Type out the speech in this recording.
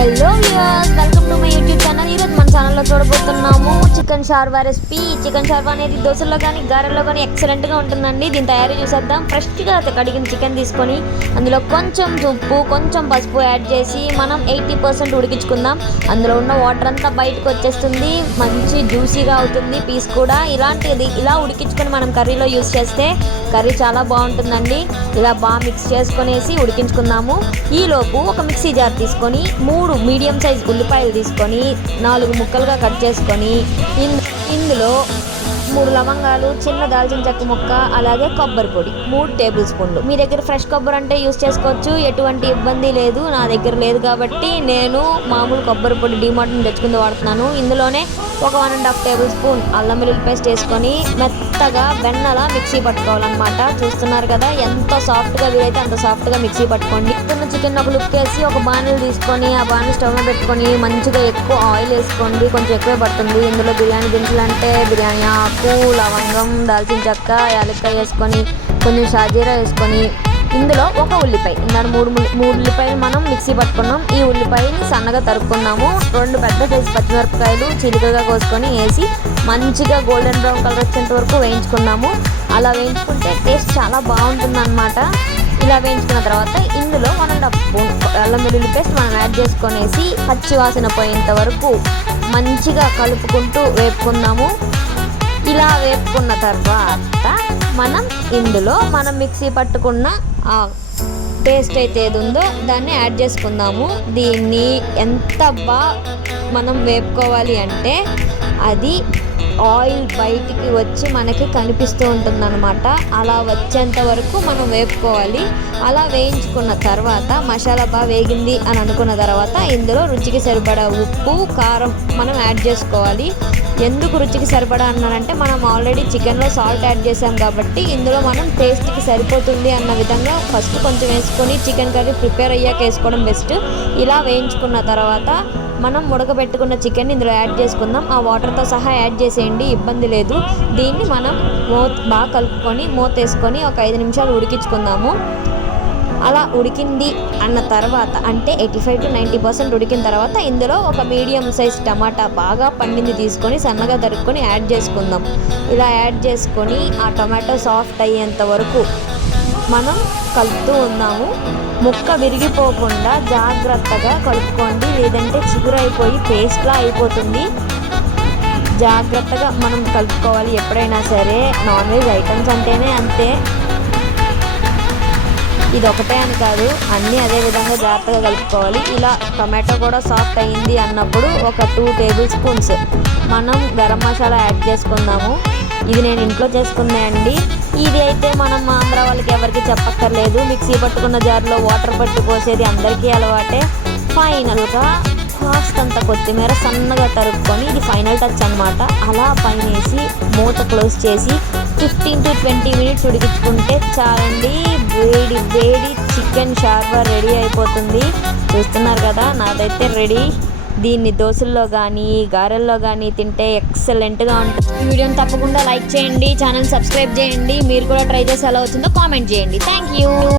Hello viewers, welcome to my YouTube channel. ఈరోజు మన ఛానల్లో చూడబోతున్నాము చికెన్ షార్వా రెసిపీ. చికెన్ షార్వా అనేది దోశల్లో కానీ గారెల్లో కానీ ఎక్సలెంట్గా ఉంటుందండి. దీని తయారీ చూసేద్దాం. ఫ్రెష్గా కడిగిన చికెన్ తీసుకొని అందులో కొంచెం ఉప్పు, కొంచెం పసుపు యాడ్ చేసి మనం 80% ఉడికించుకుందాం. అందులో ఉన్న వాటర్ అంతా బయటకు వచ్చేస్తుంది, మంచి జ్యూసీగా అవుతుంది పీస్ కూడా. ఇలా ఉడికించుకొని మనం కర్రీలో యూస్ చేస్తే కర్రీ చాలా బాగుంటుందండి. ఇలా బాగా మిక్స్ చేసుకునేసి ఉడికించుకుందాము. ఈలోపు ఒక మిక్సీ జార్ తీసుకొని 3 మీడియం సైజ్ ఉల్లిపాయలు తీసుకొని 4 ముక్కలుగా కట్ చేసుకొని ఇందులో 3 లవంగాలు, చిన్న దాల్చిన చెక్క ముక్క, అలాగే కొబ్బరి పొడి 3 టేబుల్ స్పూన్లు. మీ దగ్గర ఫ్రెష్ కొబ్బరి అంటే యూస్ చేసుకోవచ్చు, ఎటువంటి ఇబ్బంది లేదు. నా దగ్గర లేదు కాబట్టి నేను మామూలు కొబ్బరి పొడి డిమార్ట్ నుంచి తెచ్చుకుంది వాడుతున్నాను. ఇందులోనే ఒక 1.5 టేబుల్ స్పూన్ అల్లం వెల్లుల్లి పేస్ట్ వేసుకొని మెత్తగా వెన్నలా మిక్సీ పట్టుకోవాలన్నమాట. చూస్తున్నారు కదా, ఎంత సాఫ్ట్గా వీలైతే అంత సాఫ్ట్గా మిక్సీ పట్టుకోండి. చికెన్ ఒక లుక్ వేసి ఒక బాణీలు తీసుకొని ఆ బాణీ స్టవ్ మీద పెట్టుకొని మంచిగా ఎక్కువ ఆయిల్ వేసుకోండి, కొంచెం ఎక్కువే పడుతుంది. ఇందులో బిర్యానీ దినుసులు అంటే బిర్యానీ ఆకు, లవంగం, దాల్చిన చెక్క, యాలక్కాయ వేసుకొని కొంచెం షాజీరా వేసుకొని ఇందులో ఒక ఉల్లిపాయ, ఇందాక 3 ఉల్లిపాయలు మనం మిక్సీ పట్టుకున్నాం. ఈ ఉల్లిపాయని సన్నగా తరుపుకున్నాము. 2 పెద్ద సైజు పచ్చిమిరపకాయలు చిలుకగా కోసుకొని వేసి మంచిగా గోల్డెన్ బ్రౌన్ కలర్ వచ్చేంత వరకు వేయించుకున్నాము. అలా వేయించుకుంటే టేస్ట్ చాలా బాగుంటుందన్నమాట. ఇలా వేయించుకున్న తర్వాత ఇందులో 1.5 స్పూన్ అల్లం వెల్లుల్లి పేస్ట్ మనం యాడ్ చేసుకొనేసి పచ్చి వాసన పోయేంత వరకు మంచిగా కలుపుకుంటూ వేపుకుందాము. ఇలా వేపుకున్న తర్వాత ఇందులో మనం మిక్సీ పట్టుకున్న ఆ పేస్ట్ అయితే ఏది ఉందో దాన్ని యాడ్ చేసుకుందాము. దీన్ని ఎంత మనం వేపుకోవాలి అంటే అది ఆయిల్ బయటికి వచ్చి మనకి కనిపిస్తూ ఉంటుందన్నమాట. అలా వచ్చేంత వరకు మనం వేపుకోవాలి. అలా వేయించుకున్న తర్వాత మసాలా బాగా వేగింది అని అనుకున్న తర్వాత ఇందులో రుచికి సరిపడా ఉప్పు, కారం మనం యాడ్ చేసుకోవాలి. ఎందుకు రుచికి సరిపడా అన్నానంటే మనం ఆల్రెడీ చికెన్లో సాల్ట్ యాడ్ చేసాం కాబట్టి ఇందులో మనం టేస్ట్కి సరిపోతుంది అన్న విధంగా ఫస్ట్ కొంచెం వేసుకొని చికెన్ కర్రీ ప్రిపేర్ అయ్యాక వేసుకోవడం బెస్ట్. ఇలా వేయించుకున్న తర్వాత మనం ఉడకబెట్టుకున్న చికెన్ ఇందులో యాడ్ చేసుకుందాం. ఆ వాటర్తో సహా యాడ్ చేసేయండి, ఇబ్బంది లేదు. దీన్ని మనం బాగా కలుపుకొని మూత వేసుకొని ఒక 5 నిమిషాలు ఉడికించుకుందాము. అలా ఉడికింది అన్న తర్వాత అంటే 85 to 90% ఉడికిన తర్వాత ఇందులో ఒక మీడియం సైజ్ టమాటా బాగా పండింది తీసుకొని సన్నగా తరుక్కొని యాడ్ చేసుకుందాం. ఇలా యాడ్ చేసుకొని ఆ టమాటో సాఫ్ట్ అయ్యేంత వరకు మనం కలుపుతూ ఉన్నాము. ముక్క విరిగిపోకుండా జాగ్రత్తగా కలుపుకోండి, లేదంటే చిగురైపోయి పేస్ట్లా అయిపోతుంది. జాగ్రత్తగా మనం కలుపుకోవాలి ఎప్పుడైనా సరే. నాన్ వెజ్ ఐటమ్స్ అంటేనే అంతే, ఇది ఒకటే అని కాదు, అన్నీ అదే విధంగా జాగ్రత్తగా కలుపుకోవాలి. ఇలా టొమాటో కూడా సాఫ్ట్ అయ్యింది అన్నప్పుడు ఒక 2 టేబుల్ స్పూన్స్ మనం గరం మసాలా యాడ్ చేసుకుందాము. ఇది నేను ఇంట్లో చేసుకున్నా అండి. ఇది అయితే మనం ఆంధ్ర వాళ్ళకి ఎవరికి చెప్పక్కర్లేదు. మిక్సీ పట్టుకున్న జార్లో వాటర్ పట్టి పోసేది అందరికీ అలవాటే. ఫైనల్గా కాస్తంత కొత్తిమీర సన్నగా తరుపుకొని, ఇది ఫైనల్ టచ్ అనమాట. అలా పైనేసి మూత క్లోజ్ చేసి 15 to 20 మినిట్స్ ఉడికించుకుంటే చాలండి. వేడి వేడి చికెన్ షార్వా రెడీ అయిపోతుంది. చూస్తున్నారు కదా, నాదైతే రెడీ. దీన్ని దోశల్లో కానీ గారెల్లో కానీ తింటే ఎక్సలెంట్గా ఉంటుంది. ఈ వీడియోని తప్పకుండా లైక్ చేయండి, ఛానల్ సబ్స్క్రైబ్ చేయండి. మీరు కూడా ట్రై చేసి ఎలా వచ్చిందో కామెంట్ చేయండి. Thank you.